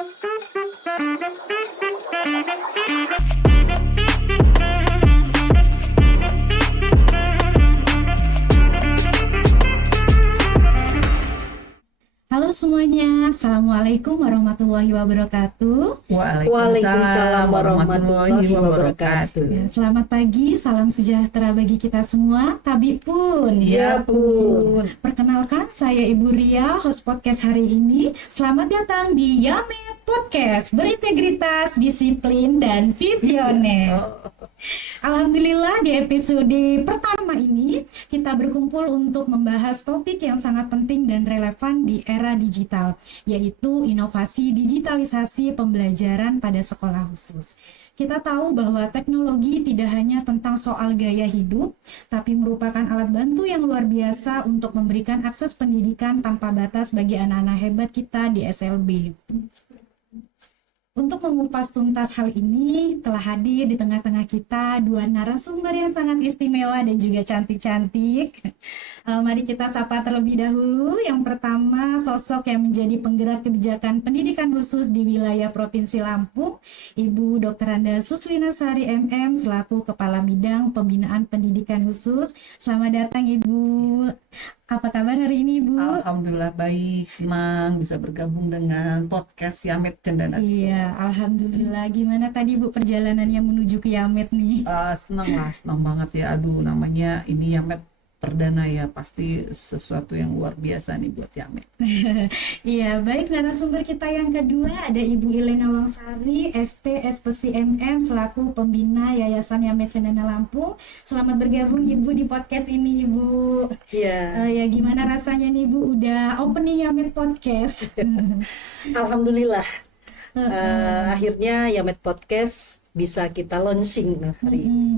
Halo semuanya, Assalamualaikum warahmatullahi wabarakatuh. Waalaikumsalam warahmatullahi wabarakatuh. Ya, selamat pagi, salam sejahtera bagi kita semua. Tabi pun. Ya pun. Perkenalkan, saya Ibu Ria, host podcast hari ini. Selamat datang di Yamet Podcast, berintegritas, disiplin, dan visioner. Alhamdulillah di episode pertama ini kita berkumpul untuk membahas topik yang sangat penting dan relevan di era digital, yaitu inovasi digitalisasi pembelajaran pada sekolah khusus. Kita tahu bahwa teknologi tidak hanya tentang soal gaya hidup, tapi merupakan alat bantu yang luar biasa untuk memberikan akses pendidikan tanpa batas bagi anak-anak hebat kita di SLB. Untuk mengupas tuntas hal ini, telah hadir di tengah-tengah kita dua narasumber yang sangat istimewa dan juga cantik-cantik. Mari kita sapa terlebih dahulu. Yang pertama, sosok yang menjadi penggerak kebijakan pendidikan khusus di wilayah Provinsi Lampung, Ibu Dr. Anda Suslina Sari MM, selaku Kepala Bidang Pembinaan Pendidikan Khusus. Selamat datang Ibu. Apa kabar hari ini, Bu? Alhamdulillah baik, senang bisa bergabung dengan podcast Yamet Cendana. Iya, alhamdulillah. Gimana tadi Bu perjalanannya menuju ke Yamet nih? Senang banget ya. Aduh, namanya ini Yamet perdana ya, pasti sesuatu yang luar biasa nih buat Yamet. Iya, baik, narasumber kita yang kedua ada Ibu Ilena Wangsari, SP SPC MM, selaku pembina Yayasan Yamet Cendana Lampung. Selamat bergabung Ibu di podcast ini, Ibu. Iya. Ya, gimana rasanya nih Bu udah opening Yamet Podcast? Alhamdulillah. Akhirnya Yamet Podcast bisa kita launching hari ini.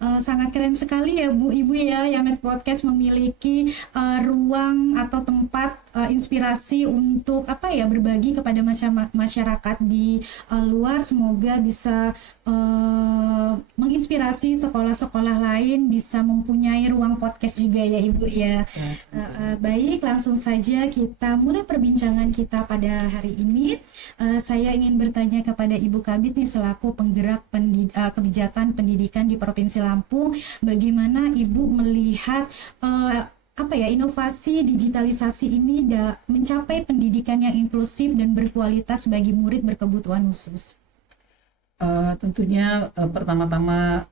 Sangat keren sekali ya Bu Ibu ya, Yamet Podcast memiliki ruang atau tempat inspirasi untuk berbagi kepada masyarakat di luar. Semoga bisa menginspirasi sekolah-sekolah lain bisa mempunyai ruang podcast juga ya Ibu ya. Baik, langsung saja kita mulai perbincangan kita pada hari ini. Saya ingin bertanya kepada Ibu Kabid nih, selaku penggerak kebijakan pendidikan di Provinsi Lampung, bagaimana Ibu melihat inovasi digitalisasi ini mencapai pendidikan yang inklusif dan berkualitas bagi murid berkebutuhan khusus? Tentunya pertama-tama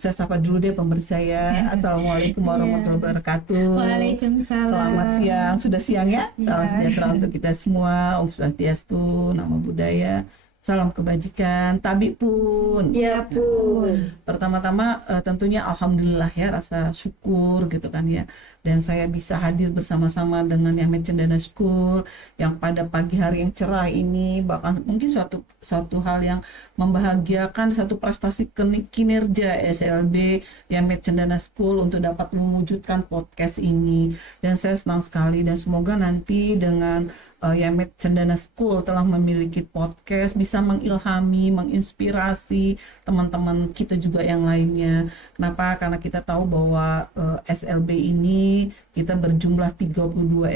saya sapa dulu deh pemirsa ya. Assalamualaikum warahmatullahi wabarakatuh. Waalaikumsalam. Selamat siang, sudah siang ya. Salam sejahtera untuk kita semua. Om Swastiastu, Namo Buddhaya. Salam kebajikan, Tabi pun. Ya pun. Pertama-tama tentunya alhamdulillah ya, rasa syukur gitu kan ya. Dan saya bisa hadir bersama-sama dengan Yamet Cendana School yang pada pagi hari yang cerah ini, bahkan mungkin suatu hal yang membahagiakan, satu prestasi kinerja SLB Yamet Cendana School untuk dapat mewujudkan podcast ini. Dan saya senang sekali, dan semoga nanti dengan Yamet Cendana School telah memiliki podcast bisa mengilhami, menginspirasi teman-teman kita juga yang lainnya. Kenapa? Karena kita tahu bahwa SLB ini kita berjumlah 32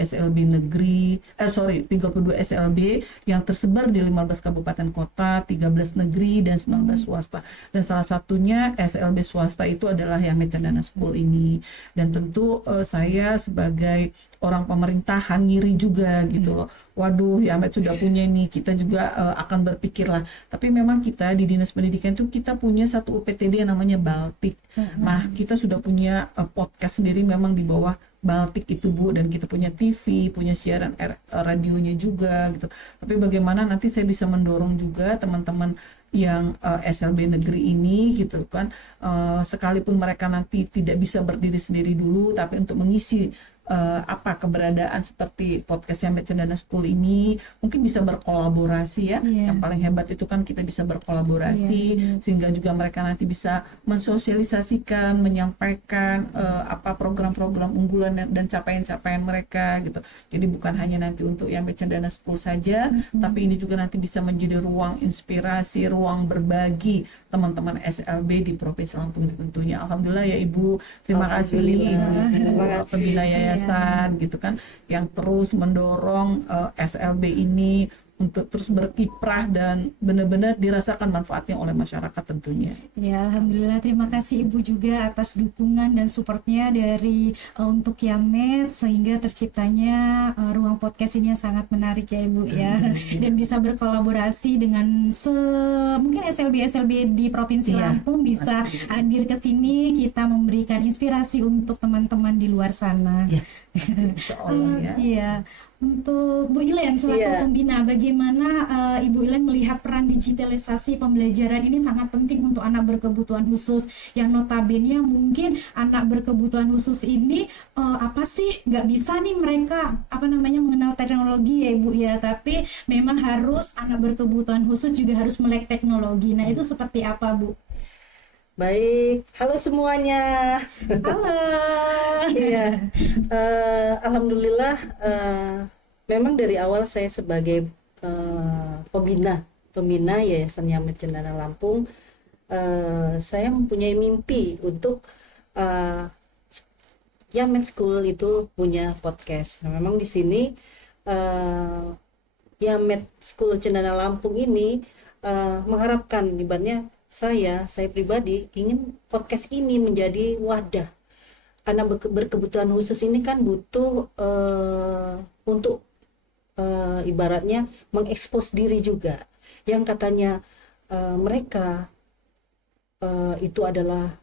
SLB yang tersebar di 15 kabupaten kota, 13 negeri dan 19 swasta. Dan salah satunya SLB swasta itu adalah Yamet Cendana School ini. Dan tentu saya sebagai orang pemerintahan ngiri juga gitu loh. Waduh, Yamet sudah punya ini, kita juga akan berpikir lah. Tapi memang kita di Dinas Pendidikan itu kita punya satu UPTD yang namanya Baltik. Nah, kita sudah punya podcast sendiri memang di bawah Baltik itu Bu, dan kita punya TV, punya siaran radionya juga gitu. Tapi bagaimana nanti saya bisa mendorong juga teman-teman yang SLB negeri ini gitu kan, sekalipun mereka nanti tidak bisa berdiri sendiri dulu, tapi untuk mengisi keberadaan seperti podcast Yamet Cendana School ini mungkin bisa berkolaborasi ya. Yang paling hebat itu kan kita bisa berkolaborasi sehingga juga mereka nanti bisa mensosialisasikan, menyampaikan program-program unggulan dan capaian-capaian mereka gitu. Jadi bukan hanya nanti untuk Yamet Cendana School saja, tapi ini juga nanti bisa menjadi ruang inspirasi, ruang berbagi teman-teman SLB di Provinsi Lampung tentunya. Alhamdulillah ya Ibu, terima kasih Ibu pembina yayasan gitu kan, yang terus mendorong SLB ini untuk terus berkiprah dan benar-benar dirasakan manfaatnya oleh masyarakat tentunya. Ya, alhamdulillah, terima kasih Ibu juga atas dukungan dan supportnya dari untuk Yamed sehingga terciptanya ruang podcast ini yang sangat menarik ya Ibu ya, dan bisa berkolaborasi dengan mungkin SLB di Provinsi Iya, Lampung bisa pasti. hadir ke sini, kita memberikan inspirasi untuk teman-teman di luar sana. Ya, pasti, insya Allah ya. Iya. Untuk Bu Ilen selaku Iya. pembina, bagaimana Ibu Ilen melihat peran digitalisasi pembelajaran ini sangat penting untuk anak berkebutuhan khusus yang notabene mungkin anak berkebutuhan khusus ini apa sih nggak bisa nih mereka mengenal teknologi ya Ibu ya, tapi memang harus anak berkebutuhan khusus juga harus melek teknologi. Nah itu seperti apa Bu? Baik, halo semuanya. Halo. Iya, alhamdulillah. Memang dari awal saya sebagai pembina Yayasan Yamed Cendana Lampung, saya mempunyai mimpi untuk Yamed School itu punya podcast. Nah, memang di sini Yamed School Cendana Lampung ini mengharapkan, ibaratnya saya pribadi ingin podcast ini menjadi wadah anak berkebutuhan khusus ini kan butuh untuk ibaratnya mengekspos diri juga, yang katanya mereka itu adalah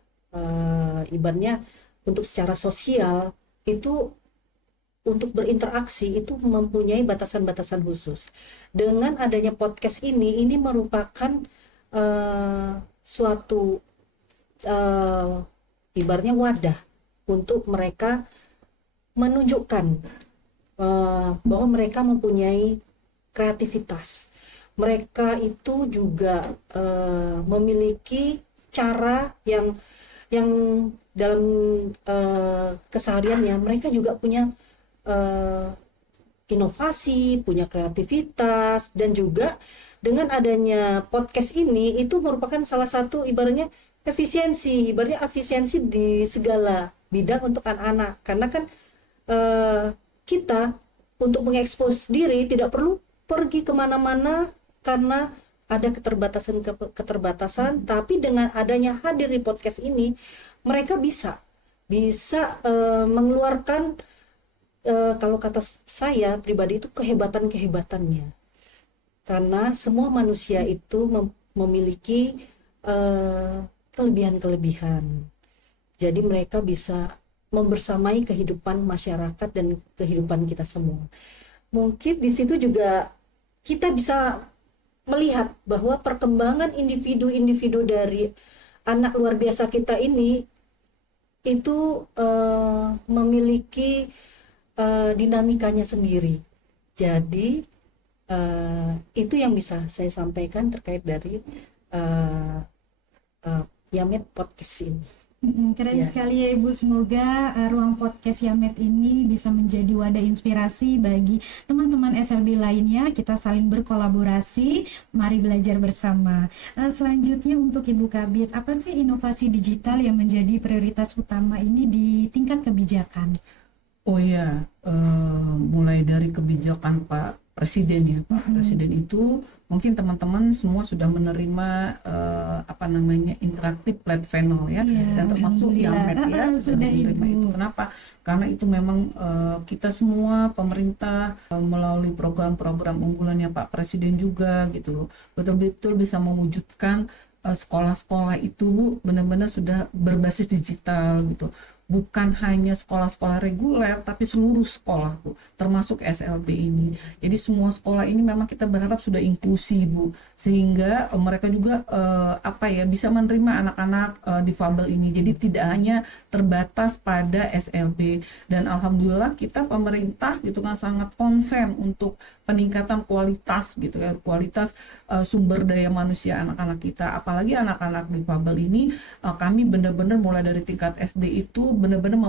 ibaratnya untuk secara sosial itu untuk berinteraksi itu mempunyai batasan-batasan khusus. Dengan adanya podcast ini merupakan suatu ibaratnya wadah untuk mereka menunjukkan bahwa mereka mempunyai kreativitas. Mereka itu juga memiliki cara yang dalam kesehariannya mereka juga punya inovasi, punya kreativitas, dan juga dengan adanya podcast ini itu merupakan salah satu ibaratnya efisiensi di segala bidang untuk anak-anak, karena kan kita untuk mengekspos diri tidak perlu pergi kemana-mana karena ada keterbatasan, tapi dengan adanya hadir di podcast ini mereka bisa mengeluarkan kalau kata saya pribadi itu kehebatannya, karena semua manusia itu memiliki kelebihan. Jadi mereka bisa membersamai kehidupan masyarakat dan kehidupan kita semua. Mungkin di situ juga kita bisa melihat bahwa perkembangan individu dari anak luar biasa kita ini itu memiliki dinamikanya sendiri. Jadi itu yang bisa saya sampaikan terkait dari Yamed Podcast ini. Keren sekali ya Ibu, semoga ruang podcast Yamed ini bisa menjadi wadah inspirasi bagi teman-teman SLB lainnya. Kita saling berkolaborasi, mari belajar bersama. Selanjutnya untuk Ibu Kabid, apa sih inovasi digital yang menjadi prioritas utama ini di tingkat kebijakan? Oh ya, mulai dari kebijakan Pak Presiden ya, Pak Presiden itu mungkin teman-teman semua sudah menerima interaktif flat panel ya, dan termasuk Yamed ya sudah menerima itu. Kenapa? Karena itu memang kita semua pemerintah melalui program-program unggulannya Pak Presiden juga gitu loh, betul-betul bisa mewujudkan sekolah-sekolah itu benar-benar sudah berbasis digital gitu. Bukan hanya sekolah-sekolah reguler, tapi seluruh sekolah, Bu, termasuk SLB ini. Jadi semua sekolah ini memang kita berharap sudah inklusi, Bu, sehingga mereka juga bisa menerima anak-anak difabel ini. Jadi tidak hanya terbatas pada SLB. Dan alhamdulillah kita pemerintah gitu kan sangat konsen untuk peningkatan kualitas gitu ya, kualitas sumber daya manusia anak-anak kita. Apalagi anak-anak difabel ini kami benar-benar mulai dari tingkat SD itu benar-benar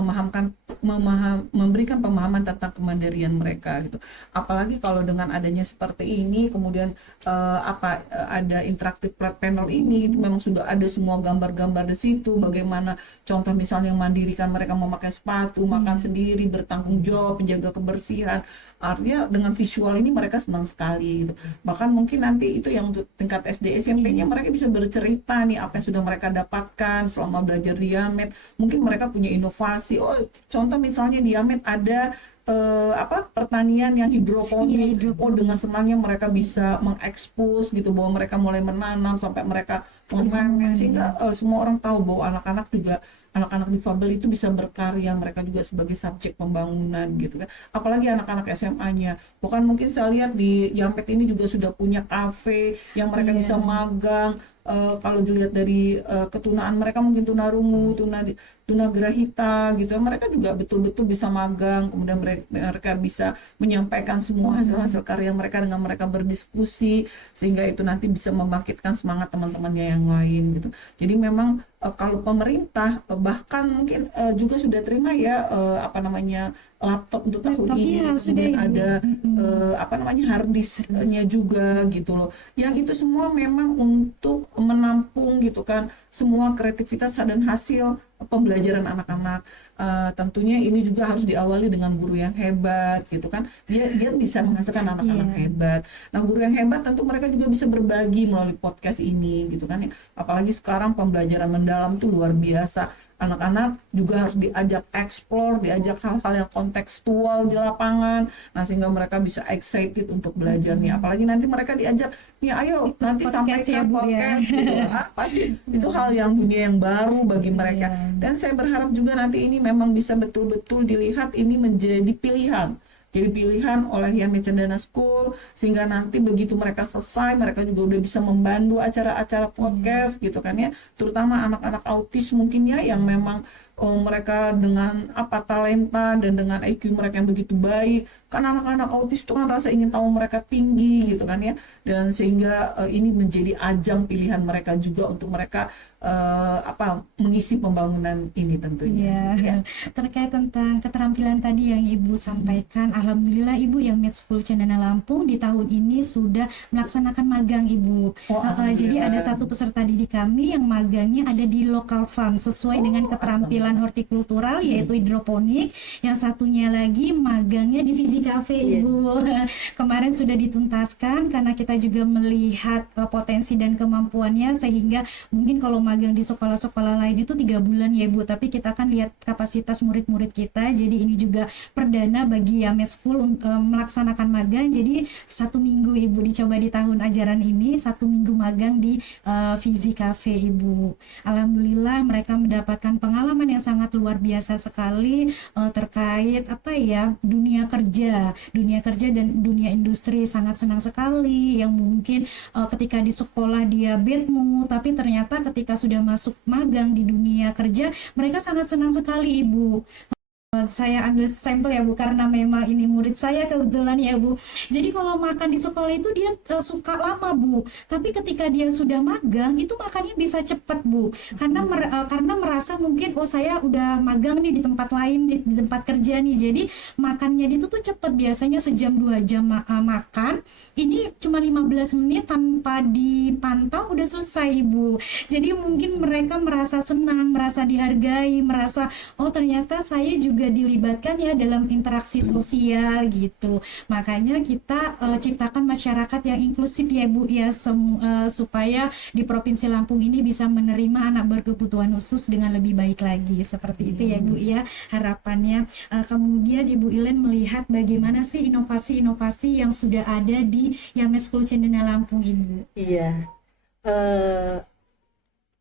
memberikan pemahaman tentang kemandirian mereka gitu. Apalagi kalau dengan adanya seperti ini, kemudian ada interaktif panel ini, itu memang sudah ada semua gambar-gambar di situ, bagaimana contoh misalnya mandirikan mereka memakai sepatu, makan sendiri, bertanggung jawab, menjaga kebersihan. Artinya dengan visual ini mereka senang sekali gitu. Bahkan mungkin nanti itu yang untuk tingkat SD SMP-nya mereka bisa bercerita nih apa yang sudah mereka dapatkan selama belajar di Yamed. Mungkin mereka punya inovasi. Oh, contoh misalnya di Yamed ada pertanian yang hidroponik. Oh, dengan senangnya mereka bisa mengekspos gitu bahwa mereka mulai menanam sampai mereka memanen, sehingga semua orang tahu bahwa anak-anak difabel itu bisa berkarya, mereka juga sebagai subjek pembangunan gitu kan. Apalagi anak-anak SMA-nya. Bahkan mungkin saya lihat di Yamed ini juga sudah punya kafe yang mereka bisa magang. Kalau dilihat dari ketunaan mereka mungkin tunarungu, tunagrahita gitu, mereka juga betul-betul bisa magang, kemudian mereka bisa menyampaikan semua hasil-hasil karya mereka dengan mereka berdiskusi, sehingga itu nanti bisa membangkitkan semangat teman-temannya yang lain gitu. Jadi memang kalau pemerintah bahkan mungkin juga sudah terima ya laptop untuk tahun ini, kemudian ada hard disknya juga gitu loh. Yang itu semua memang untuk menampung gitu kan semua kreativitas dan hasil pembelajaran anak-anak. Tentunya ini juga harus diawali dengan guru yang hebat gitu kan. Dia bisa menghasilkan anak-anak hebat. Nah, guru yang hebat tentu mereka juga bisa berbagi melalui podcast ini gitu kan ya. Apalagi sekarang pembelajaran mendalam itu luar biasa. Anak-anak juga harus diajak explore, diajak hal-hal yang kontekstual di lapangan, nah sehingga mereka bisa excited untuk belajarnya. Apalagi nanti mereka diajak, ya ayo nanti sampaikan podcast gitu. Pasti itu hal yang dunia yang baru bagi mereka. Dan saya berharap juga nanti ini memang bisa betul-betul dilihat ini menjadi pilihan. Jadi pilihan oleh Yamed Cendana School, sehingga nanti begitu mereka selesai, mereka juga udah bisa membantu acara-acara podcast gitu kan ya, terutama anak-anak autis mungkin ya, yang memang mereka dengan talenta dan dengan IQ mereka yang begitu baik. Kan anak-anak autis itu kan rasa ingin tahu mereka tinggi gitu kan ya, dan sehingga ini menjadi ajang pilihan mereka juga untuk mereka mengisi pembangunan ini tentunya. Ya. Terkait tentang keterampilan tadi yang Ibu sampaikan, alhamdulillah Ibu Yamed School Cendana Lampung di tahun ini sudah melaksanakan magang Ibu. Jadi ada satu peserta didik kami yang magangnya ada di local farm sesuai dengan keterampilan hortikultural yaitu hidroponik. Yang satunya lagi magangnya di Fizi Cafe Ibu. Kemarin sudah dituntaskan karena kita juga melihat potensi dan kemampuannya, sehingga mungkin kalau magang di sekolah-sekolah lain itu 3 bulan ya Ibu, tapi kita kan lihat kapasitas murid-murid kita, jadi ini juga perdana bagi Yamed School melaksanakan magang. Jadi 1 minggu Ibu dicoba di tahun ajaran ini, 1 minggu magang di Fizi Cafe Ibu. Alhamdulillah mereka mendapatkan pengalaman yang sangat luar biasa sekali terkait dunia kerja dan dunia industri. Sangat senang sekali yang mungkin ketika di sekolah dia bad mood, tapi ternyata ketika sudah masuk magang di dunia kerja mereka sangat senang sekali Ibu. Saya ambil sampel ya Bu, karena memang ini murid saya kebetulan ya Bu. Jadi kalau makan di sekolah itu dia suka lama Bu, tapi ketika dia sudah magang itu makannya bisa cepat Bu, karena merasa mungkin saya udah magang nih di tempat lain, di tempat kerja nih, jadi makannya itu tuh cepat, biasanya sejam 2 jam makan, ini cuma 15 menit tanpa dipantau udah selesai Bu. Jadi mungkin mereka merasa senang, merasa dihargai, merasa ternyata saya juga dilibatkan ya dalam interaksi sosial gitu. Makanya kita ciptakan masyarakat yang inklusif ya Bu ya, supaya di Provinsi Lampung ini bisa menerima anak berkebutuhan khusus dengan lebih baik lagi. Seperti itu ya Bu ya harapannya. Kemudian Ibu Ilen melihat bagaimana sih inovasi-inovasi yang sudah ada di Yamed School Cendana Lampung Ibu? Iya.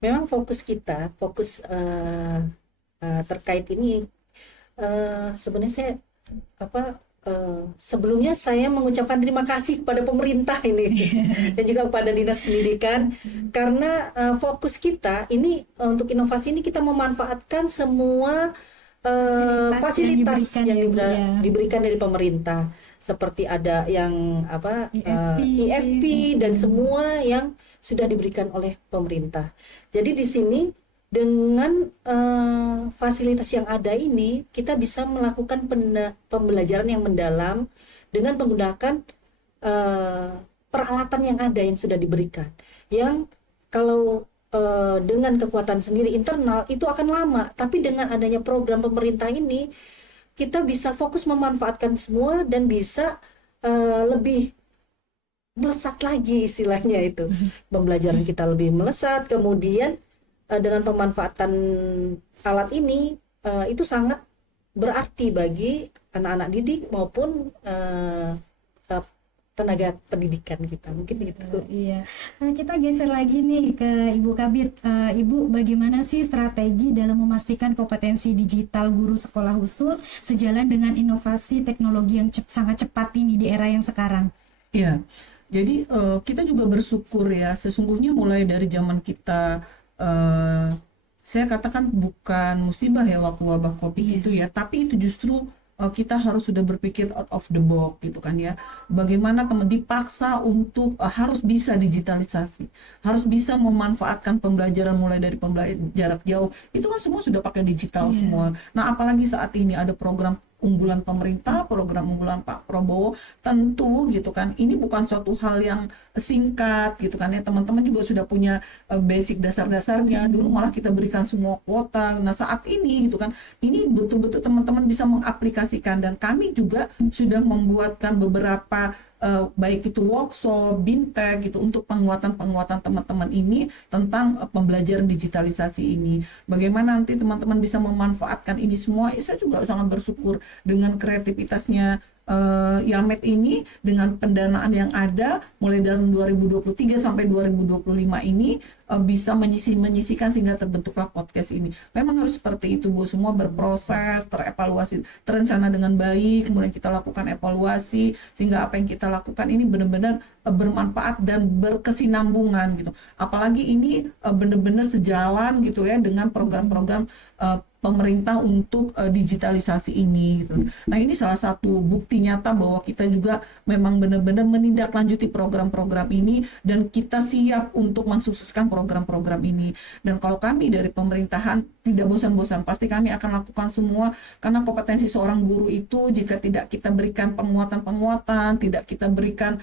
Memang fokus terkait ini. Sebenarnya saya sebelumnya saya mengucapkan terima kasih kepada pemerintah ini dan juga kepada Dinas Pendidikan, karena fokus kita ini untuk inovasi ini kita memanfaatkan semua fasilitas yang diberikan dari pemerintah, seperti ada yang IFP dan semua yang sudah diberikan oleh pemerintah. Jadi di sini dengan fasilitas yang ada ini, kita bisa melakukan pembelajaran yang mendalam dengan menggunakan peralatan yang ada yang sudah diberikan. Yang kalau dengan kekuatan sendiri internal itu akan lama, tapi dengan adanya program pemerintah ini, kita bisa fokus memanfaatkan semua dan bisa lebih melesat lagi istilahnya itu. Pembelajaran kita lebih melesat, kemudian dengan pemanfaatan alat ini itu sangat berarti bagi anak-anak didik maupun tenaga pendidikan kita, mungkin gitu. Iya. Nah, kita geser lagi nih ke Ibu Kabit. Ibu, bagaimana sih strategi dalam memastikan kompetensi digital guru sekolah khusus sejalan dengan inovasi teknologi yang sangat cepat ini di era yang sekarang? Iya, jadi kita juga bersyukur ya, sesungguhnya mulai dari zaman kita, saya katakan bukan musibah ya waktu wabah COVID itu ya, tapi itu justru kita harus sudah berpikir out of the box gitu kan ya. Bagaimana teman dipaksa untuk harus bisa digitalisasi, harus bisa memanfaatkan pembelajaran mulai dari pembelajaran jarak jauh, itu kan semua sudah pakai digital semua. Nah, apalagi saat ini ada program unggulan pemerintah, program unggulan Pak Prabowo, tentu gitu kan, ini bukan suatu hal yang singkat gitu kan ya, teman-teman juga sudah punya basic dasar-dasarnya, dulu malah kita berikan semua kuota. Nah, saat ini gitu kan, ini betul-betul teman-teman bisa mengaplikasikan, dan kami juga sudah membuatkan beberapa baik itu workshop, bintek gitu, untuk penguatan-penguatan teman-teman ini tentang pembelajaran digitalisasi ini. Bagaimana nanti teman-teman bisa memanfaatkan ini semua, ya, saya juga sangat bersyukur dengan kreativitasnya Yamed ini, dengan pendanaan yang ada mulai dari 2023 sampai 2025 ini bisa menyisikan sehingga terbentuklah podcast ini. Memang harus seperti itu Bu, semua berproses, terevaluasi, terencana dengan baik, kemudian kita lakukan evaluasi sehingga apa yang kita lakukan ini benar-benar bermanfaat dan berkesinambungan gitu. Apalagi ini benar-benar sejalan gitu ya dengan program-program pemerintah untuk digitalisasi ini gitu. Nah, ini salah satu bukti nyata bahwa kita juga memang benar-benar menindaklanjuti program-program ini dan kita siap untuk mensukseskan program-program ini. Dan kalau kami dari pemerintahan tidak bosan-bosan, pasti kami akan lakukan semua, karena kompetensi seorang guru itu jika tidak kita berikan penguatan-penguatan, tidak kita berikan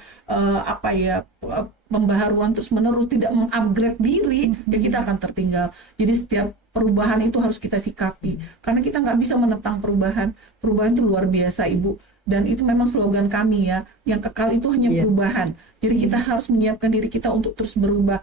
pembaharuan terus-menerus, tidak mengupgrade diri, ya kita akan tertinggal. Jadi setiap perubahan itu harus kita sikapi, karena kita nggak bisa menentang perubahan. Perubahan itu luar biasa Ibu, dan itu memang slogan kami ya, yang kekal itu hanya perubahan. Jadi kita harus menyiapkan diri kita untuk terus berubah.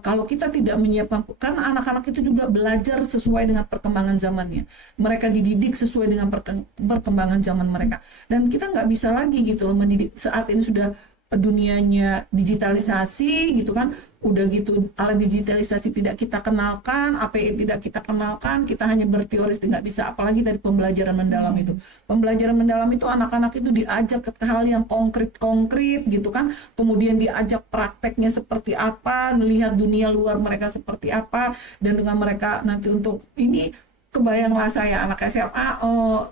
Kalau kita tidak menyiapkan, karena anak-anak itu juga belajar sesuai dengan perkembangan zamannya, mereka dididik sesuai dengan perkembangan zaman mereka, dan kita nggak bisa lagi gitu loh mendidik saat ini sudah dunianya digitalisasi gitu kan, udah gitu alat digitalisasi tidak kita kenalkan, API tidak kita kenalkan, kita hanya berteoris, nggak bisa. Apalagi dari pembelajaran mendalam itu, pembelajaran mendalam itu anak-anak itu diajak ke hal yang konkret gitu kan, kemudian diajak prakteknya seperti apa, melihat dunia luar mereka seperti apa, dan dengan mereka nanti untuk ini, kebayanglah saya anak SMA,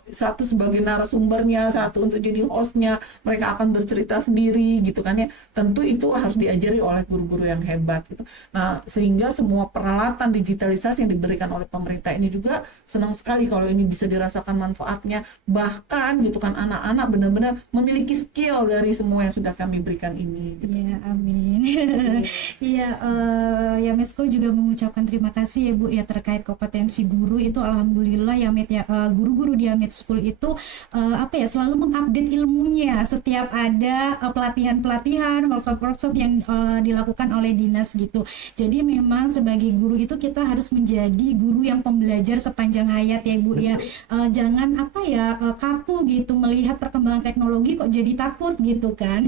satu sebagai narasumbernya, satu untuk jadi hostnya, mereka akan bercerita sendiri gitu kan ya. Tentu itu harus diajari oleh guru-guru yang hebat gitu. Nah, sehingga semua peralatan digitalisasi yang diberikan oleh pemerintah ini juga senang sekali kalau ini bisa dirasakan manfaatnya, bahkan gitu kan anak-anak benar-benar memiliki skill dari semua yang sudah kami berikan ini gitu. Ya, amin. Iya, ya Mesko juga mengucapkan terima kasih ya Bu ya terkait kompetensi guru itu. Alhamdulillah ya Met ya, guru-guru di Yamed School itu selalu mengupdate ilmunya setiap ada pelatihan-pelatihan, workshop-workshop yang dilakukan oleh dinas gitu. Jadi memang sebagai guru itu kita harus menjadi guru yang pembelajar sepanjang hayat ya Bu ya. Jangan kaku gitu melihat perkembangan teknologi kok jadi takut gitu kan.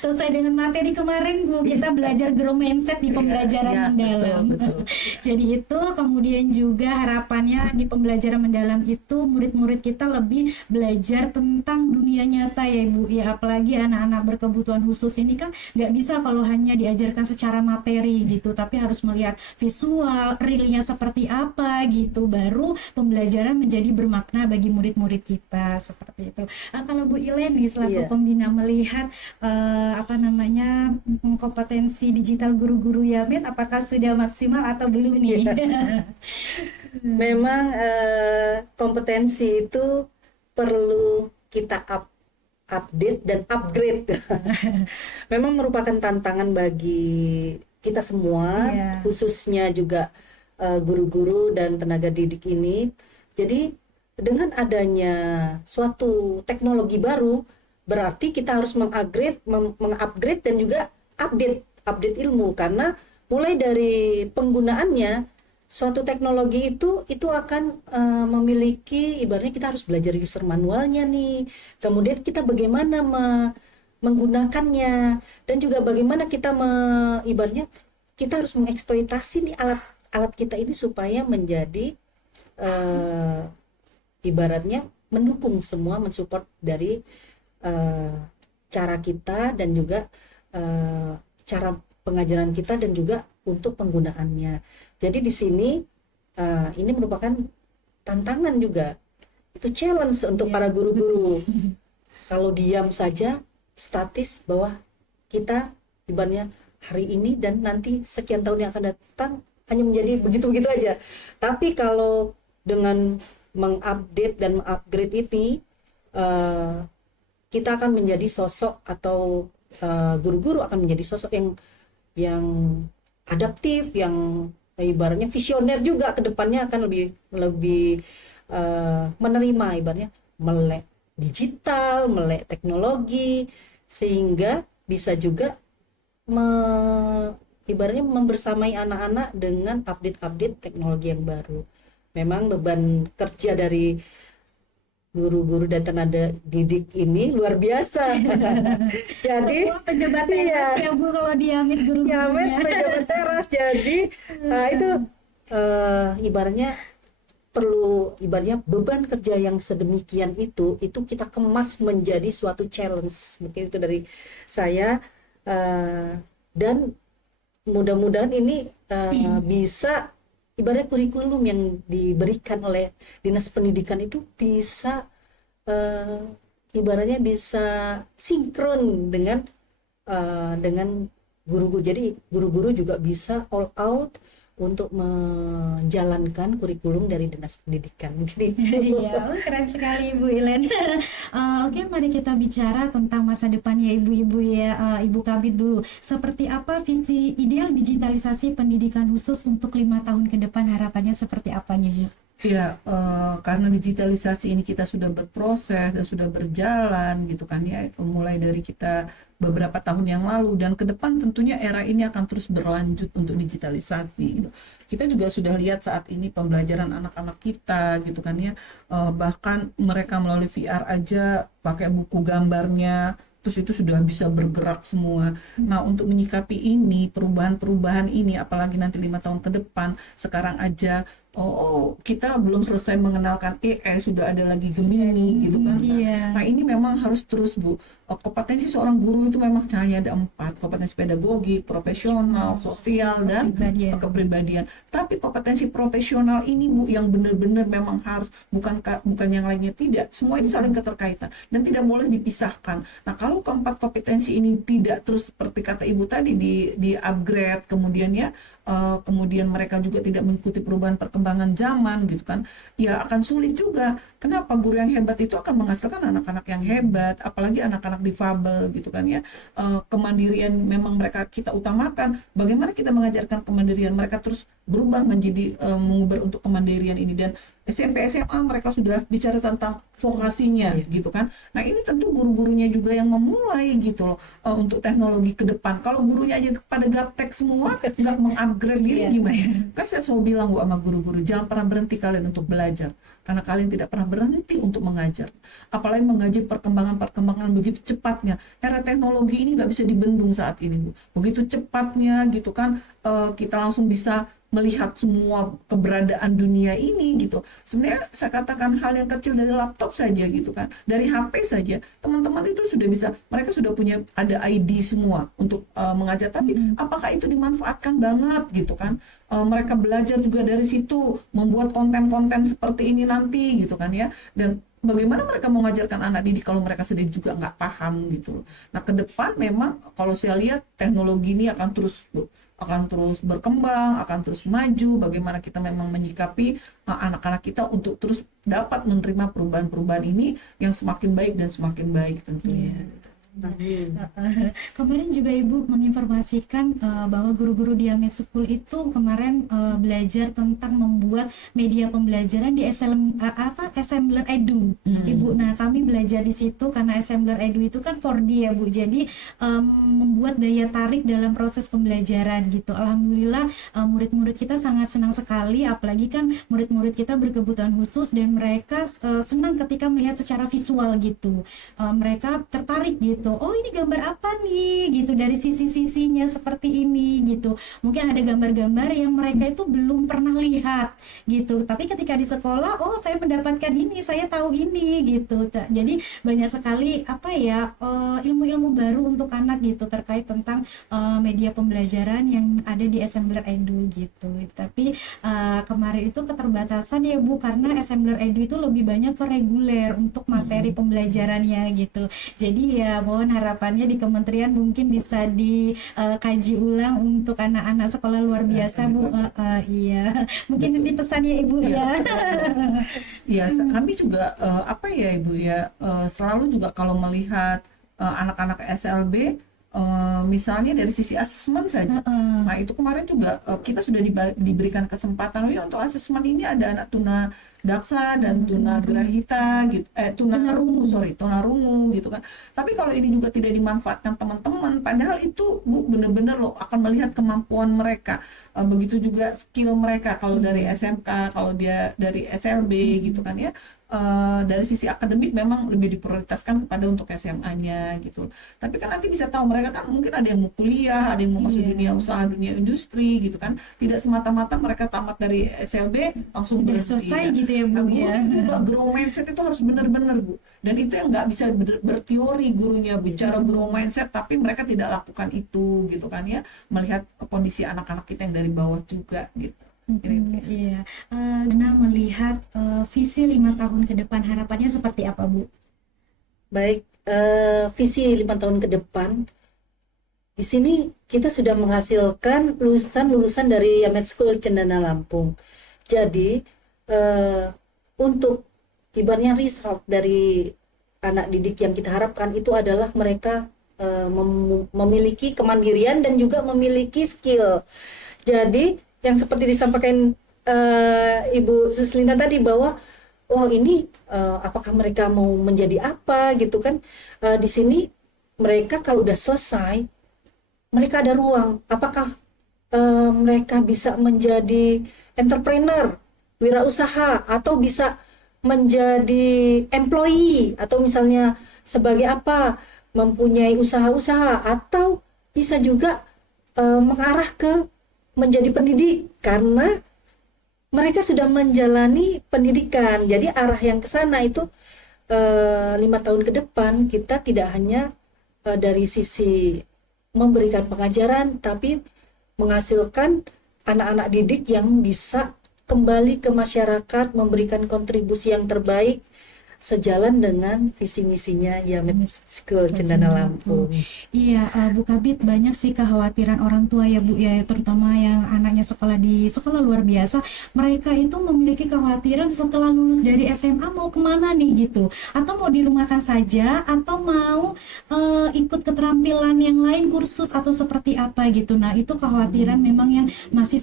Sesuai dengan materi kemarin Bu, kita belajar grow mindset di pembelajaran mendalam. Betul. Jadi itu kemudian juga harapannya di pembelajaran mendalam itu murid-murid kita lebih belajar tentang dunia nyata ya Ibu ya, apalagi anak-anak berkebutuhan khusus ini kan nggak bisa kalau hanya diajarkan secara materi gitu, tapi harus melihat visual realnya seperti apa gitu, baru pembelajaran menjadi bermakna bagi murid-murid kita seperti itu. Kalau Bu Ileni selaku Iya. pembina melihat kompetensi digital guru-guru Yamed apakah sudah maksimal atau belum nih? Memang kompetensi itu perlu kita update dan upgrade. Memang merupakan tantangan bagi kita semua, Iya. khususnya juga guru-guru dan tenaga didik ini. Jadi dengan adanya suatu teknologi baru, berarti kita harus mengupgrade dan juga update ilmu, karena mulai dari penggunaannya suatu teknologi itu akan memiliki, ibaratnya kita harus belajar user manualnya nih, kemudian kita bagaimana menggunakannya, dan juga bagaimana kita ibaratnya kita harus mengeksploitasi nih alat kita ini supaya menjadi ibaratnya mendukung semua, mensupport dari cara kita dan juga cara pengajaran kita dan juga untuk penggunaannya. Jadi di sini ini merupakan tantangan juga, itu challenge untuk para guru-guru. Kalau diam saja statis bahwa kita ibaratnya hari ini dan nanti sekian tahun yang akan datang hanya menjadi begitu-begitu aja. Tapi kalau dengan mengupdate dan mengupgrade ini, kita akan menjadi sosok atau guru-guru akan menjadi sosok yang adaptif, yang ibaratnya visioner juga, ke depannya akan lebih menerima ibaratnya melek digital, melek teknologi, sehingga bisa juga ibaratnya membersamai anak-anak dengan update teknologi yang baru. Memang beban kerja dari guru-guru dan tenaga didik ini luar biasa. Jadi Semua pejabat teras ya Bu kalau di Yamed guru-gurunya. pejabat teras. Jadi itu ibaratnya perlu, ibaratnya beban kerja yang sedemikian itu kita kemas menjadi suatu challenge. Mungkin itu dari saya, dan mudah-mudahan ini bisa, ibarat kurikulum yang diberikan oleh Dinas Pendidikan itu bisa ibaratnya bisa sinkron dengan guru-guru. Jadi guru-guru juga bisa all out untuk menjalankan kurikulum dari Dinas Pendidikan. Iya, keren sekali Ibu Ilen. Oke, mari kita bicara tentang masa depan ya ibu-ibu ya. Ibu Kabid dulu. Seperti apa visi ideal digitalisasi pendidikan khusus untuk 5 tahun ke depan, harapannya seperti apa nih Bu? Ya, karena digitalisasi ini kita sudah berproses dan sudah berjalan gitu kan ya, mulai dari kita beberapa tahun yang lalu, dan ke depan tentunya era ini akan terus berlanjut untuk digitalisasi gitu. Kita juga sudah lihat saat ini pembelajaran anak-anak kita gitu kan ya, bahkan mereka melalui VR aja pakai buku gambarnya, terus itu sudah bisa bergerak semua. Nah, untuk menyikapi ini, perubahan-perubahan ini, apalagi nanti 5 tahun ke depan, sekarang aja kita belum selesai mengenalkan AI, sudah ada lagi Gemini gitu kan. Iya. Nah, ini memang harus terus Bu. Kompetensi seorang guru itu memang hanya ada 4, kompetensi pedagogik, profesional, sosial, dan kepribadian. Tapi kompetensi profesional ini Bu yang benar-benar memang harus, bukan yang lainnya tidak, semua ini saling keterkaitan dan tidak boleh dipisahkan. Nah, kalau keempat kompetensi ini tidak terus seperti kata Ibu tadi di upgrade, kemudian ya kemudian mereka juga tidak mengikuti perubahan perkembangan zaman gitu kan, ya akan sulit juga. Kenapa? Guru yang hebat itu akan menghasilkan anak-anak yang hebat, apalagi anak-anak difabel gitu kan ya. Kemandirian memang kita utamakan. Bagaimana kita mengajarkan kemandirian, mereka terus berubah menjadi mengubah untuk kemandirian ini, dan SMP SMA mereka sudah bicara tentang vokasinya gitu kan. Nah, ini tentu guru-gurunya juga yang memulai gitu loh untuk teknologi ke depan. Kalau gurunya aja pada gaptek semua, nggak mengupgrade diri gimana? Kan saya selalu bilang Bu sama guru-guru, jangan pernah berhenti kalian untuk belajar. karena kalian tidak pernah berhenti untuk mengajar. Apalagi mengajar perkembangan begitu cepatnya. Era teknologi ini nggak bisa dibendung saat ini, Bu. Begitu cepatnya gitu kan, kita langsung bisa melihat semua keberadaan dunia ini gitu. Sebenarnya saya katakan hal yang kecil dari laptop saja gitu kan, dari HP saja, teman-teman itu sudah bisa, mereka sudah punya ada ID semua untuk mengajar. Tapi apakah itu dimanfaatkan banget gitu kan? Mereka belajar juga dari situ, membuat konten-konten seperti ini nanti gitu kan ya. Dan bagaimana mereka mau mengajarkan anak didik kalau mereka sendiri juga nggak paham gitu loh. Nah, ke depan memang kalau saya lihat teknologi ini akan terus berkembang, akan terus maju. Bagaimana kita memang menyikapi anak-anak kita untuk terus dapat menerima perubahan-perubahan ini yang semakin baik dan semakin baik tentunya. Kemarin juga Ibu menginformasikan bahwa guru-guru di Yamed School itu kemarin belajar tentang membuat media pembelajaran di Assembler Edu, Ibu. Nah, kami belajar di situ karena Assembler Edu itu kan 4D ya, Bu. Jadi membuat daya tarik dalam proses pembelajaran gitu. Alhamdulillah murid-murid kita sangat senang sekali, apalagi kan murid-murid kita berkebutuhan khusus dan mereka senang ketika melihat secara visual gitu. Mereka tertarik gitu. Oh, ini gambar apa nih gitu, dari sisi-sisinya seperti ini gitu. Mungkin ada gambar-gambar yang mereka itu belum pernah lihat gitu, tapi ketika di sekolah, oh saya mendapatkan ini, saya tahu ini gitu. Jadi banyak sekali ilmu-ilmu baru untuk anak gitu terkait tentang media pembelajaran yang ada di Assembler Edu gitu. Tapi kemarin itu keterbatasan ya, Bu, karena Assembler Edu itu lebih banyak ke reguler untuk materi pembelajarannya gitu. Jadi ya mohon harapannya di kementerian mungkin bisa dikaji ulang untuk anak-anak sekolah luar biasa, Bu. Iya, mungkin nanti pesan ya Ibu ya. Ya, kami juga Ibu ya, selalu juga kalau melihat anak-anak SLB, misalnya dari sisi asesmen saja. Nah, itu kemarin juga kita sudah diberikan kesempatan untuk asesmen ini ada anak tuna daksa dan tuna grahita gitu, tunarungu gitu kan. Tapi kalau ini juga tidak dimanfaatkan teman-teman, padahal itu Bu benar-benar loh akan melihat kemampuan mereka. Begitu juga skill mereka kalau dari SMK, kalau dia dari SLB gitu kan ya. Dari sisi akademik memang lebih diprioritaskan kepada untuk SMA-nya gitu. Tapi kan nanti bisa tahu mereka kan mungkin ada yang mau kuliah, ada yang mau masuk dunia usaha, dunia industri gitu kan. Tidak semata-mata mereka tamat dari SLB langsung sudah selesai gitu ya, Bu. Ya. Juga grow mindset itu harus benar-benar, Bu. Dan itu yang nggak bisa berteori gurunya bicara grow mindset, tapi mereka tidak lakukan itu gitu kan ya. Melihat kondisi anak-anak kita yang dari bawah juga gitu. Iya, Guna melihat visi 5 tahun ke depan, harapannya seperti apa, Bu? Baik, visi 5 tahun ke depan, di sini kita sudah menghasilkan lulusan dari Yamed School Cendana Lampung. Jadi untuk ibaratnya result dari anak didik yang kita harapkan itu adalah mereka memiliki kemandirian dan juga memiliki skill. Jadi yang seperti disampaikan Ibu Suslina tadi bahwa ini apakah mereka mau menjadi apa gitu kan, di sini mereka kalau udah selesai mereka ada ruang, apakah mereka bisa menjadi entrepreneur, wirausaha, atau bisa menjadi employee, atau misalnya sebagai apa, mempunyai usaha-usaha, atau bisa juga mengarah ke menjadi pendidik karena mereka sudah menjalani pendidikan. Jadi arah yang ke sana itu 5 tahun ke depan kita tidak hanya dari sisi memberikan pengajaran, tapi menghasilkan anak-anak didik yang bisa kembali ke masyarakat, memberikan kontribusi yang terbaik sejalan dengan visi misinya Yamed School Cendana Lampung. Iya, Bu Kabit, banyak sih kekhawatiran orang tua ya, Bu ya, terutama yang anaknya sekolah di sekolah luar biasa. Mereka itu memiliki kekhawatiran setelah lulus dari SMA mau kemana nih gitu, atau mau dirumahkan saja, atau mau ikut keterampilan yang lain, kursus atau seperti apa gitu. Nah, itu kekhawatiran memang yang masih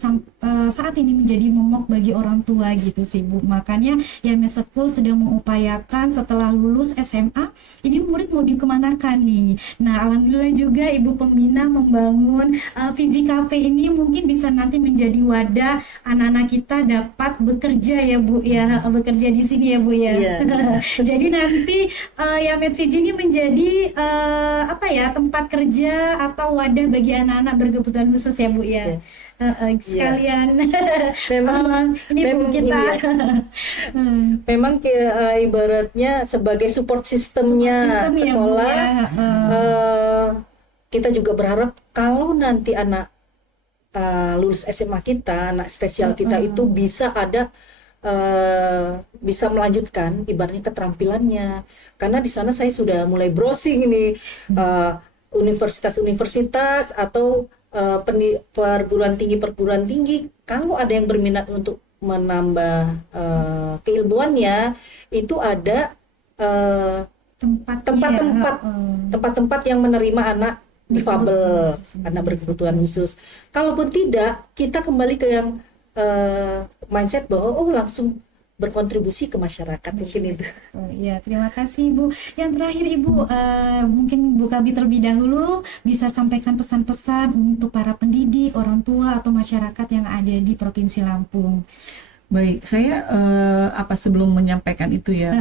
saat ini menjadi momok bagi orang tua gitu sih, Bu. Makanya Yamed School sedang mengupayakan diharapkan setelah lulus SMA ini murid mau dikemanakan nih. Nah, alhamdulillah juga Ibu Pembina membangun Visi Cafe ini mungkin bisa nanti menjadi wadah anak-anak kita dapat bekerja ya Bu ya, bekerja di sini ya Bu ya. Iya. Jadi nanti Yamed Fiji ini menjadi tempat kerja atau wadah bagi anak-anak berkebutuhan khusus ya Bu ya. Sekalian ini Bu memang kita. Memang ibaratnya sebagai support sistemnya Support system ya, Bu, sekolah, ya. kita juga berharap kalau nanti anak lulus SMA kita, anak spesial kita itu bisa ada bisa melanjutkan ibaratnya keterampilannya, karena di sana saya sudah mulai browsing ini universitas-universitas atau perguruan tinggi kalau ada yang berminat untuk menambah keilmuannya, itu ada tempat-tempat yang menerima anak difabel, anak berkebutuhan khusus. Kalaupun tidak, kita kembali ke yang mindset bahwa langsung berkontribusi ke masyarakat, mungkin itu. Ya, terima kasih Ibu. Yang terakhir Ibu, mungkin Bu Kabi terlebih dahulu bisa sampaikan pesan-pesan untuk para pendidik, orang tua atau masyarakat yang ada di Provinsi Lampung. Baik, saya sebelum menyampaikan itu ya,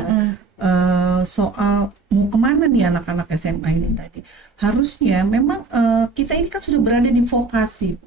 soal mau kemana nih anak-anak SMA ini tadi, harusnya memang kita ini kan sudah berada di vokasi.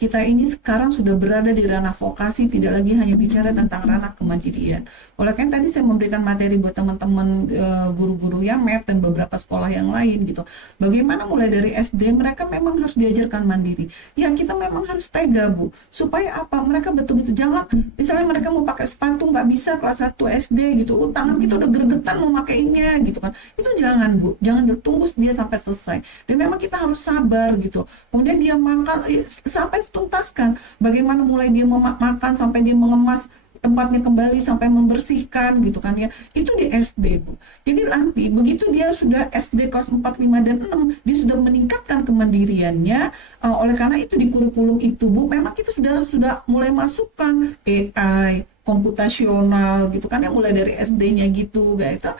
Kita ini sekarang sudah berada di ranah vokasi, tidak lagi hanya bicara tentang ranah kemandirian. Oleh karena tadi saya memberikan materi buat teman-teman guru-guru Yamed dan beberapa sekolah yang lain gitu. Bagaimana mulai dari SD mereka memang harus diajarkan mandiri. Ya kita memang harus tega Bu, supaya apa? Mereka betul-betul jangan, misalnya mereka mau pakai sepatu nggak bisa kelas 1 SD gitu, tangan kita udah gergetan mau makainya gitu kan. Itu jangan Bu, jangan tunggu dia sampai selesai. Dan memang kita harus sabar gitu. Kemudian dia makan sampai tuntaskan bagaimana mulai dia makan sampai dia mengemas tempatnya kembali sampai membersihkan gitu kan ya, itu di SD Bu. Jadi nanti begitu dia sudah SD kelas 4, 5, dan 6 dia sudah meningkatkan kemandiriannya. Oleh karena itu di kurikulum itu Bu memang kita sudah mulai masukkan AI komputasional gitu kan ya, mulai dari SD-nya gitu gitu.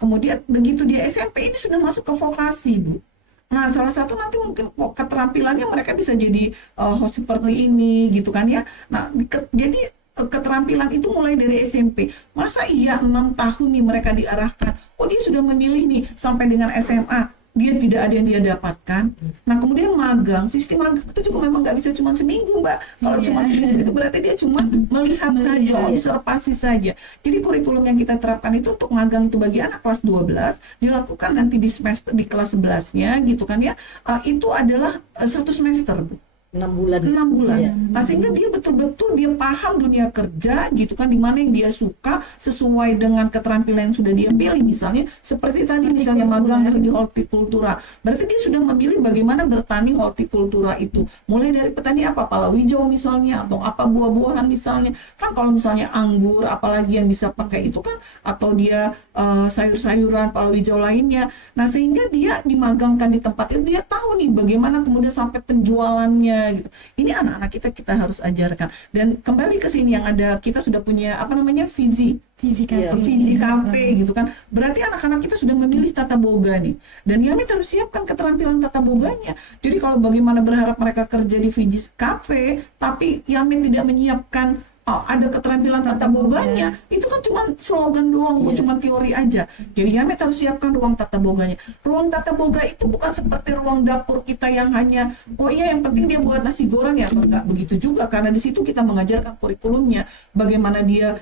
Kemudian begitu dia SMP ini sudah masuk ke vokasi Bu. Nah, salah satu nanti mungkin keterampilannya mereka bisa jadi host seperti ini gitu kan ya. Nah, jadi keterampilan itu mulai dari SMP. Masa iya 6 tahun nih mereka diarahkan, dia sudah memilih nih sampai dengan SMA, dia tidak ada yang dia dapatkan. Nah, kemudian magang, sistem magang itu juga memang nggak bisa cuma seminggu Mbak. Kalau cuma seminggu itu berarti dia cuma melihat saja, observasi saja. Jadi kurikulum yang kita terapkan itu untuk magang itu bagi anak kelas 12 dilakukan nanti di semester di kelas 11-nya gitu kan ya. Itu adalah 1 semester Bu. 6 bulan. Ya. Nah, sehingga dia betul-betul dia paham dunia kerja gitu kan, di mana yang dia suka sesuai dengan keterampilan yang sudah dia pilih. Misalnya seperti tadi misalnya magang di hortikultura. Berarti dia sudah memilih bagaimana bertani hortikultura itu. Mulai dari petani apa? Palawija misalnya, atau apa buah-buahan misalnya. Kan kalau misalnya anggur apalagi yang bisa pakai itu kan, atau dia sayur-sayuran palawija lainnya. Nah, sehingga dia dimagangkan di tempat itu, dia tahu nih bagaimana kemudian sampai penjualannya gitu. Ini anak-anak kita harus ajarkan. Dan kembali ke sini yang ada, kita sudah punya visi cafe gitu kan. Berarti anak-anak kita sudah memilih tata boga nih. Dan Yamed harus siapkan keterampilan tata boganya. Jadi kalau bagaimana berharap mereka kerja di visi cafe tapi Yamed tidak menyiapkan ada keterampilan tata boganya, itu kan cuma slogan doang, cuma teori aja. Jadi Yamed harus siapkan ruang tata boganya. Ruang tata boga itu bukan seperti ruang dapur kita yang hanya yang penting dia buat nasi goreng ya, enggak begitu juga, karena di situ kita mengajarkan kurikulumnya, bagaimana dia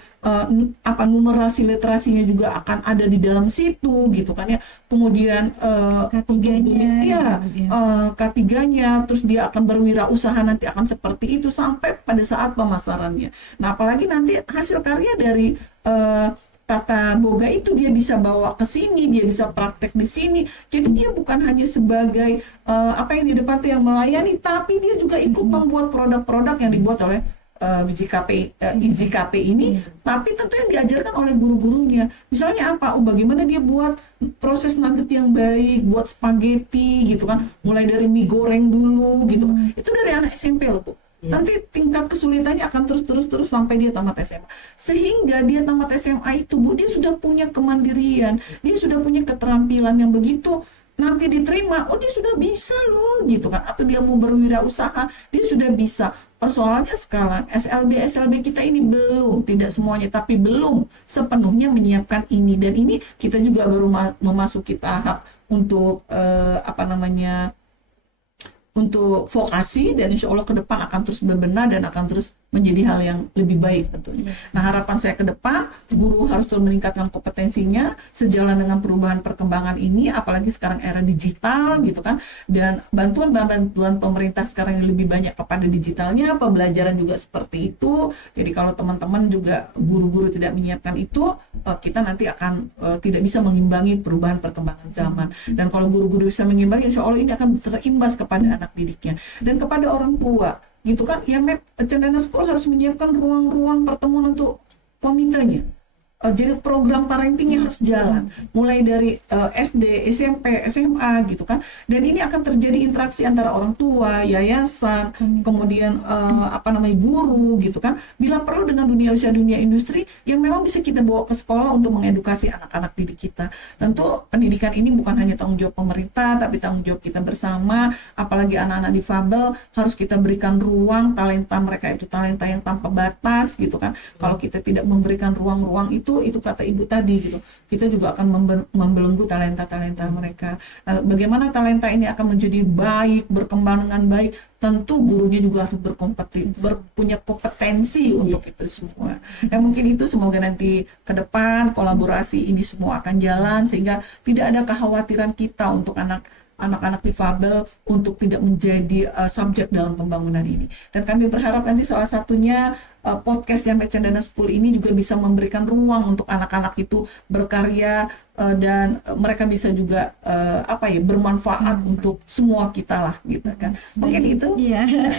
numerasi literasinya juga akan ada di dalam situ gitu kan ya. Kemudian K3-nya, terus dia akan berwirausaha nanti akan seperti itu sampai pada saat pemasarannya. Nah, apalagi nanti hasil karya dari tata boga itu dia bisa bawa ke sini, dia bisa praktek di sini. Jadi dia bukan hanya sebagai yang di depan tuh yang melayani, tapi dia juga ikut membuat produk-produk yang dibuat oleh Visi Cafe ini, tapi tentu yang diajarkan oleh guru-gurunya. Misalnya apa? Bagaimana dia buat proses nugget yang baik, buat spaghetti gitu kan, mulai dari mie goreng dulu gitu. Itu dari anak SMP loh Bu. Iya. Nanti tingkat kesulitannya akan terus sampai dia tamat SMA. Sehingga dia tamat SMA itu, Bu, dia sudah punya kemandirian, dia sudah punya keterampilan yang begitu nanti diterima, oh dia sudah bisa loh gitu kan, atau dia mau berwirausaha, dia sudah bisa. Persoalannya sekarang SLB kita ini belum, tidak semuanya, tapi belum sepenuhnya menyiapkan ini, dan ini kita juga baru memasuki tahap untuk untuk vokasi, dan insya Allah ke depan akan terus berbenah dan akan terus menjadi hal yang lebih baik tentunya. Nah, harapan saya ke depan, guru harus terus meningkatkan kompetensinya sejalan dengan perubahan perkembangan ini, apalagi sekarang era digital gitu kan, dan bantuan pemerintah sekarang yang lebih banyak kepada digitalnya, pembelajaran juga seperti itu. Jadi kalau teman-teman juga guru-guru tidak menyiapkan itu, kita nanti akan tidak bisa mengimbangi perubahan perkembangan zaman. Dan kalau guru-guru bisa mengimbangi, insya Allah ini akan terimbas kepada anak didiknya dan kepada orang tua. Gitu kan, ya Cendana School harus menyiapkan ruang-ruang pertemuan untuk komitenya. Jadi program parentingnya harus jalan, mulai dari SD, SMP, SMA gitu kan. Dan ini akan terjadi interaksi antara orang tua, yayasan, kemudian guru gitu kan. Bila perlu dengan dunia usaha, dunia industri yang memang bisa kita bawa ke sekolah untuk mengedukasi anak-anak didik kita. Tentu pendidikan ini bukan hanya tanggung jawab pemerintah, tapi tanggung jawab kita bersama. Apalagi anak-anak difabel, harus kita berikan ruang, talenta mereka itu talenta yang tanpa batas gitu kan. Kalau kita tidak memberikan ruang-ruang itu kata Ibu tadi gitu, kita juga akan membelenggu talenta-talenta mereka. Bagaimana talenta ini akan menjadi baik, berkembang dengan baik, tentu gurunya juga harus punya kompetensi untuk itu semua. Mungkin itu, semoga nanti ke depan kolaborasi ini semua akan jalan sehingga tidak ada kekhawatiran kita untuk anak-anak difabel untuk tidak menjadi subjek dalam pembangunan ini. Dan kami berharap nanti salah satunya podcast yang Cendana School ini juga bisa memberikan ruang untuk anak-anak itu berkarya, dan mereka bisa juga bermanfaat untuk semua kita lah gitu kan. Mungkin itu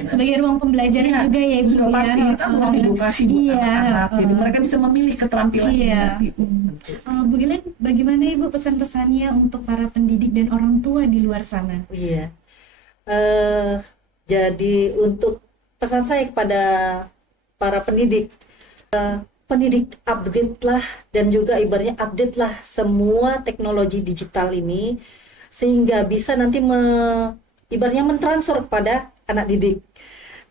sebagai ruang pembelajaran juga ya Ibu. Sudah pasti ini kan ruang edukasi buat anak-anak. Jadi mereka bisa memilih keterampilan ini nanti. Bu Gilen, bagaimana Ibu pesan-pesannya untuk para pendidik dan orang tua di luar sana? Iya. Jadi untuk pesan saya kepada para pendidik, upgrade lah, dan juga ibaratnya update lah semua teknologi digital ini sehingga bisa nanti ibaratnya mentransfer kepada anak didik,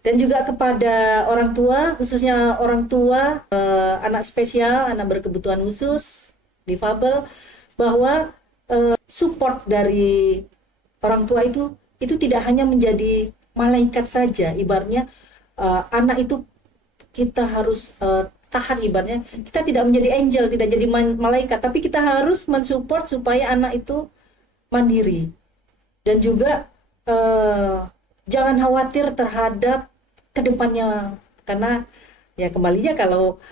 dan juga kepada orang tua, khususnya orang tua anak spesial, anak berkebutuhan khusus, difabel, bahwa support dari orang tua itu tidak hanya menjadi malaikat saja, ibaratnya anak itu kita harus tahan, ibaratnya kita tidak menjadi angel, tidak jadi malaikat, tapi kita harus mensupport supaya anak itu mandiri, dan juga jangan khawatir terhadap kedepannya, karena ya kembalinya kalau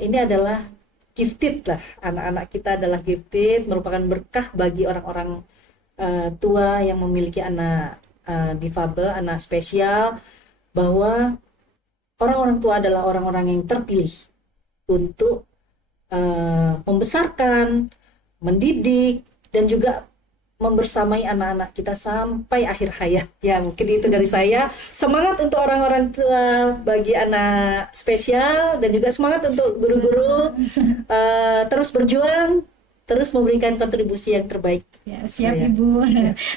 ini adalah gifted lah, anak-anak kita adalah gifted, merupakan berkah bagi orang-orang tua yang memiliki anak difabel, anak spesial, bahwa orang-orang tua adalah orang-orang yang terpilih untuk membesarkan, mendidik, dan juga membersamai anak-anak kita sampai akhir hayat. Ya, mungkin itu dari saya. Semangat untuk orang-orang tua bagi anak spesial, dan juga semangat untuk guru-guru terus berjuang, terus memberikan kontribusi yang terbaik. Ya, siap Ibu.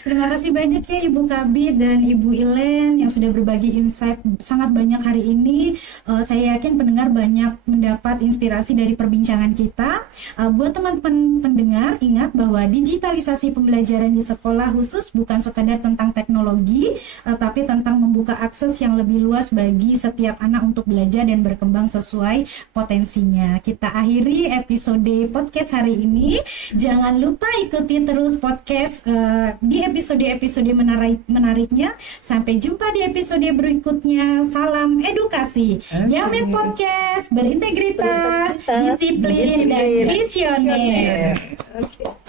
Terima kasih banyak ya Ibu Kabid dan Ibu Ilen yang sudah berbagi insight sangat banyak hari ini. Saya yakin pendengar banyak mendapat inspirasi dari perbincangan kita. Buat teman-teman pendengar, ingat bahwa digitalisasi pembelajaran di sekolah khusus bukan sekadar tentang teknologi, tapi tentang membuka akses yang lebih luas bagi setiap anak untuk belajar dan berkembang sesuai potensinya. Kita akhiri episode podcast hari ini. Jangan lupa ikuti terus podcast di episode-episode menariknya. Sampai jumpa di episode berikutnya. Salam edukasi. Yamet Podcast, berintegritas, disiplin, dan visioner. Oke.